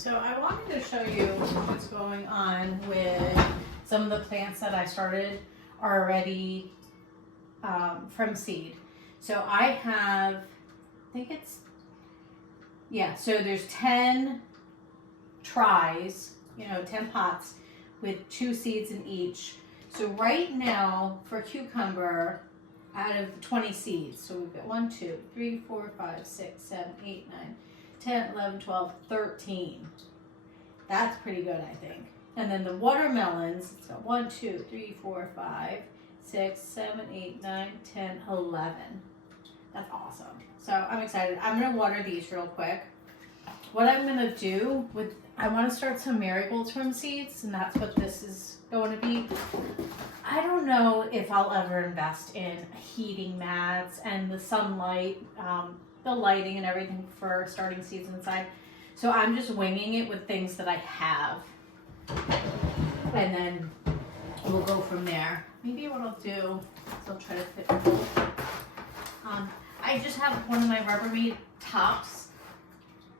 So I wanted to show you what's going on with some of the plants that I started already from seed. So I have, I think it's, yeah, so there's 10 tries, 10 pots with 2 seeds in each. So right now for cucumber, out of 20 seeds, so we've got 1, 2, 3, 4, 5, 6, 7, 8, 9, 10, 11, 12, 13. That's pretty good, I think. And then the watermelons, it's got 1, 2, 3, 4, 5, 6, 7, 8, 9, 10, 11. That's awesome. So I'm excited. I'm going to water these real quick. What I'm going to do with, I want to start some marigolds from seeds, and that's what this is going to be. I don't know if I'll ever invest in heating mats and the sunlight, the lighting and everything for starting seeds inside. So I'm just winging it with things that I have. And then we'll go from there. Maybe what I'll do is I'll try to fit both. I just have one of my Rubbermaid tops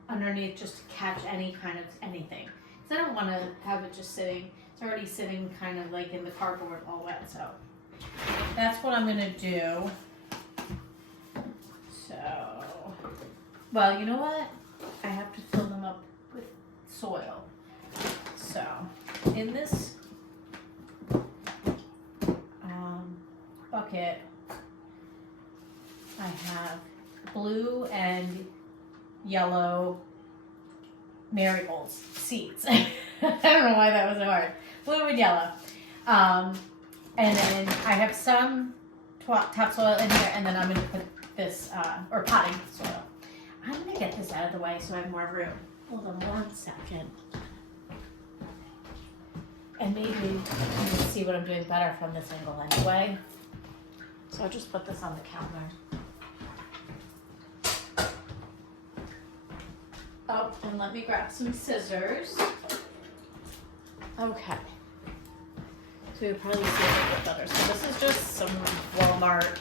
underneath just to catch any kind of anything. Because I don't want to have it just sitting. It's already sitting kind of like in the cardboard all wet. So that's what I'm going to do. So, well, you know what? I have to fill them up with soil. So in this bucket, I have blue and yellow marigolds seeds. I don't know why that was so hard. Blue and yellow. And then I have some topsoil in here, and then I'm going to put this, or potting soil. I'm going to get this out of the way so I have more room. Hold on 1 second. And maybe you can see what I'm doing better from this angle anyway. So I'll just put this on the counter. Oh, and let me grab some scissors. Okay. So you'll probably see a little bit better. So this is just some Walmart,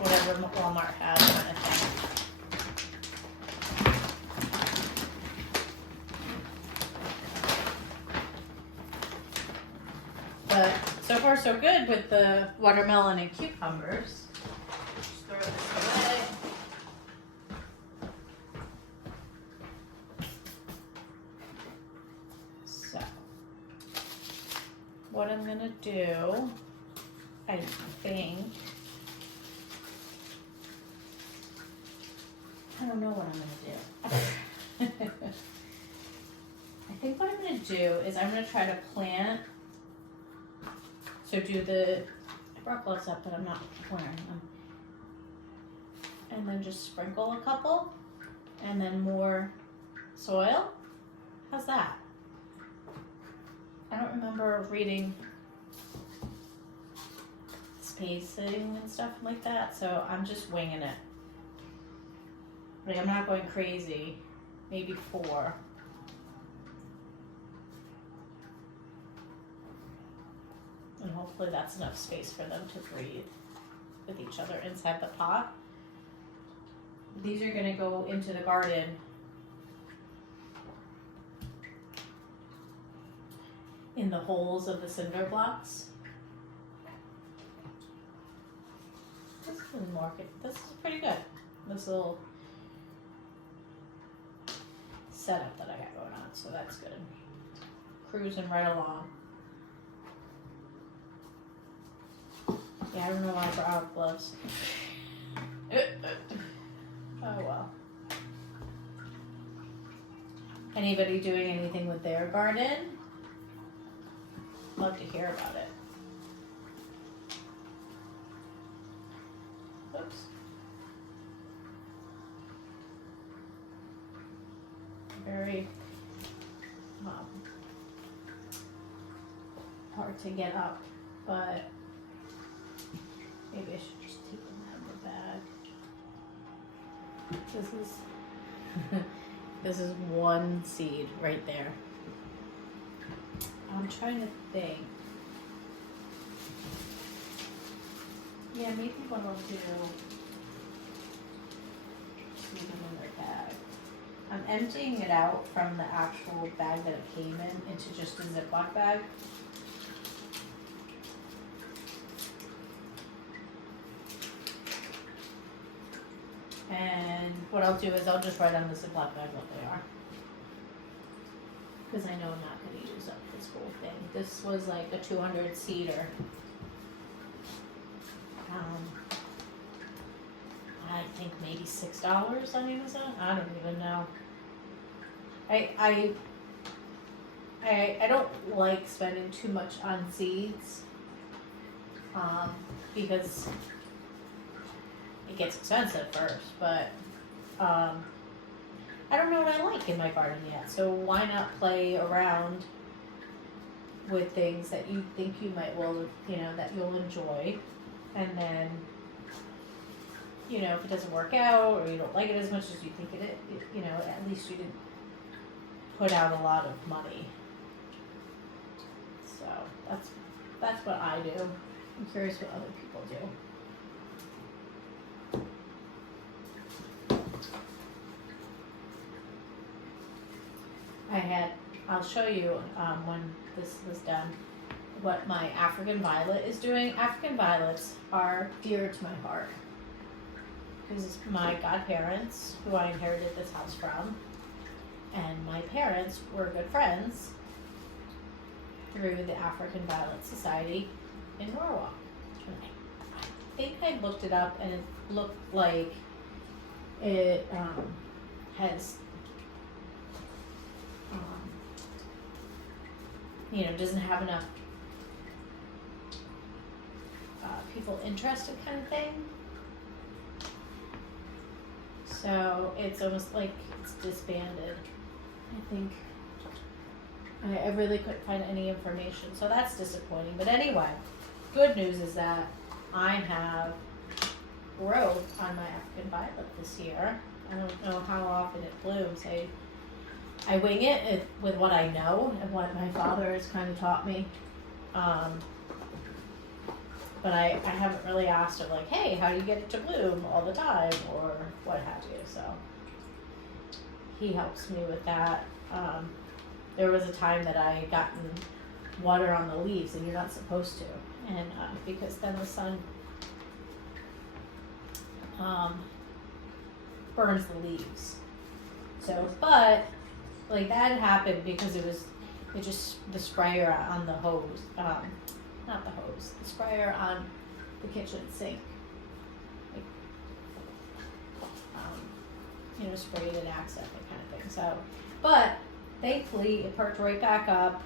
whatever Walmart has kind of thing. But so far so good with the watermelon and cucumbers. Just throw this away. So what I'm gonna do, I don't know what I'm gonna do. I think what I'm gonna do is I'm gonna try to plant. So I brought gloves up, but I'm not wearing them. And then just sprinkle a couple, and then more soil. How's that? I don't remember reading spacing and stuff like that, so I'm just winging it. Like, I'm not going crazy. Maybe 4. And hopefully that's enough space for them to breathe with each other inside the pot. These are going to go into the garden in the holes of the cinder blocks. This is pretty good. This little setup that I got going on, so that's good. Cruising right along. Yeah, I don't know why I brought out gloves. Oh well. Anybody doing anything with their garden? Love to hear about it. Whoops. Very hard to get up, but maybe I should just take them out of the bag. This is one seed right there. I'm trying to think. Yeah, maybe what I'll do is leave them in their bag. I'm emptying it out from the actual bag that it came in into just a Ziploc bag. And what I'll do is I'll just write on the Ziploc bag what they are. Because I know I'm not going to use up this whole thing. This was like a 200 seater. I think maybe $6 on Amazon. I don't even know. I don't like spending too much on seeds, because it gets expensive first, but I don't know what I like in my garden yet, so why not play around with things that you think you might that you'll enjoy, and then, if it doesn't work out or you don't like it as much as you think it, at least you didn't put out a lot of money. So that's what I do. I'm curious what other people do. I'll show you when this was done what my African violet is doing. African violets are dear to my heart because my godparents, who I inherited this house from, and my parents were good friends through the African Violet Society in Norwalk. I think I looked it up and it looked like it has doesn't have enough people interested, kind of thing. So it's almost like it's disbanded. I think I really couldn't find any information, so that's disappointing. But anyway, good news is that I have growth on my African violet this year. I don't know how often it blooms. I wing it with what I know and what my father has kind of taught me. But I haven't really asked him, like, hey, how do you get it to bloom all the time or what have you. So he helps me with that. There was a time that I had gotten water on the leaves, and you're not supposed to. And because then the sun burns the leaves. So, but like that happened because it was the sprayer on the hose, not the hose, the sprayer on the kitchen sink, sprayed an accident, that kind of thing. So, but thankfully it perked right back up,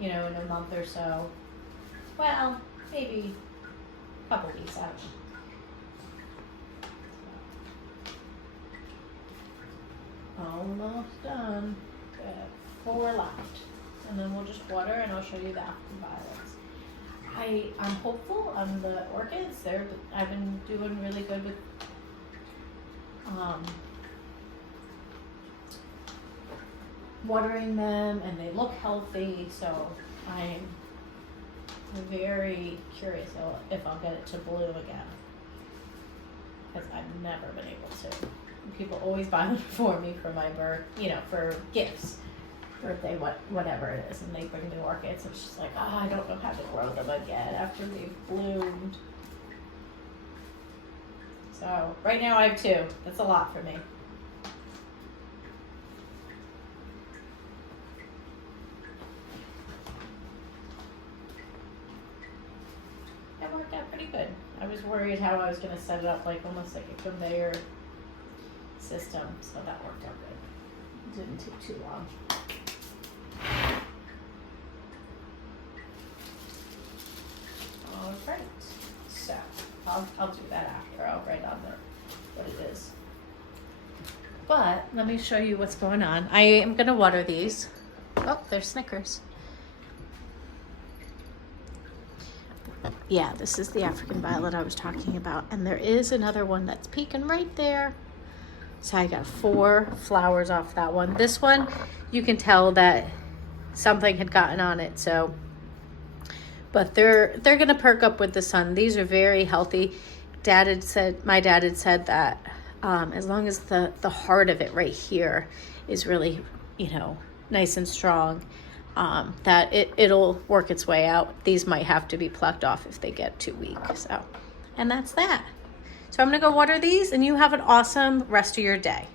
in a month or so. Well, maybe a couple weeks out. Almost done. Got 4 left. And then we'll just water and I'll show you the African violets. I'm hopeful on the orchids. I've been doing really good with watering them, and they look healthy, so I'm very curious if I'll get it to bloom again, because I've never been able to. People always buy them for me for my for gifts, birthday, whatever it is, and they bring me orchids. It's just like, I don't know how to grow them again after they've bloomed. So right now I have 2. That's a lot for me. That worked out pretty good. I was worried how I was going to set it up, like almost like a conveyor system, so that worked out good. It didn't take too long. All right, so I'll do that after. I'll write on there what it is. But let me show you what's going on. I am going to water these. Oh, they're Snickers. Yeah, this is the African violet I was talking about. And there is another one that's peeking right there. So I got 4 flowers off that one. This one, you can tell that something had gotten on it. So, but they're going to perk up with the sun. These are very healthy. My dad had said that as long as the heart of it right here is really, nice and strong, that it'll work its way out. These might have to be plucked off if they get too weak. So, and that's that. So I'm gonna go water these, and you have an awesome rest of your day.